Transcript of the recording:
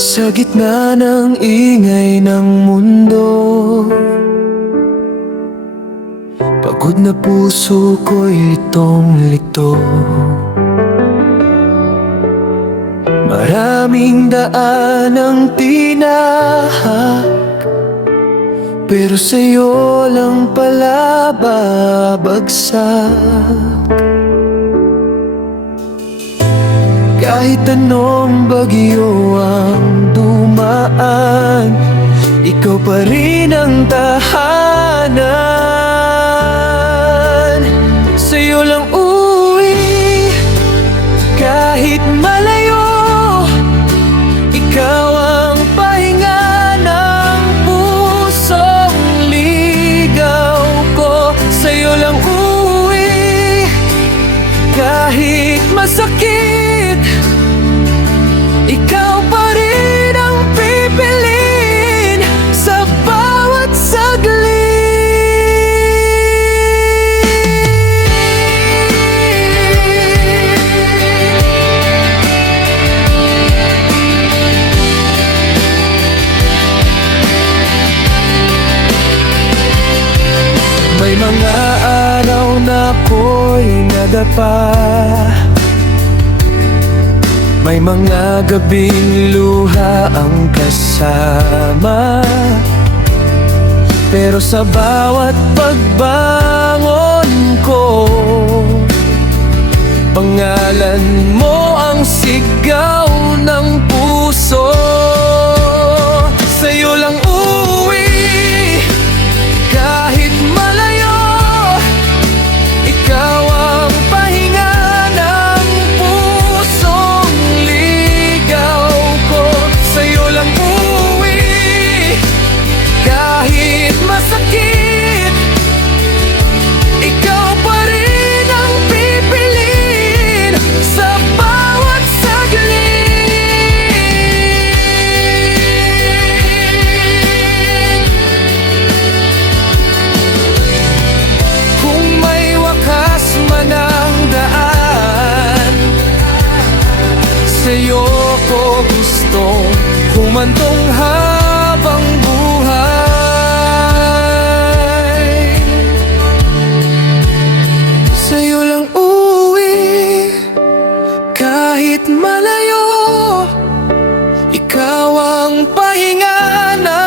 Sa gitna ng ingay ng mundo, pagod na puso ko'y litong-lito. Maraming daan ang tinahak, pero sa'yo lang pala babagsak. Kahit anong bagyo ang dumaan, ikaw pa rin ang tahanan. Sa'yo lang uuwi kahit malayo, ikaw ang pahinga ng pusong ligaw ko. Sa'yo lang uuwi kahit masakit, ikaw pa rin ang pipiliin sa bawat saglit. May mga araw na ako'y nadapa, may mga gabing luha ang kasama, pero sa bawat pagbangon ko, pangalan mo ang sigaw ng puso. Sa'yo lang uuwi kahit malayo, ikaw ang pahinga ng pusong ligaw ko. Sa'yo lang uuwi kahit masakit, ikaw pa rin ang pipiliin sa bawat saglit. Kung may wakas man ang daan, sa'yo ko gustong humantong habang buhay. Sa'yo lang uuwi kahit malayo, ikaw ang pahinga na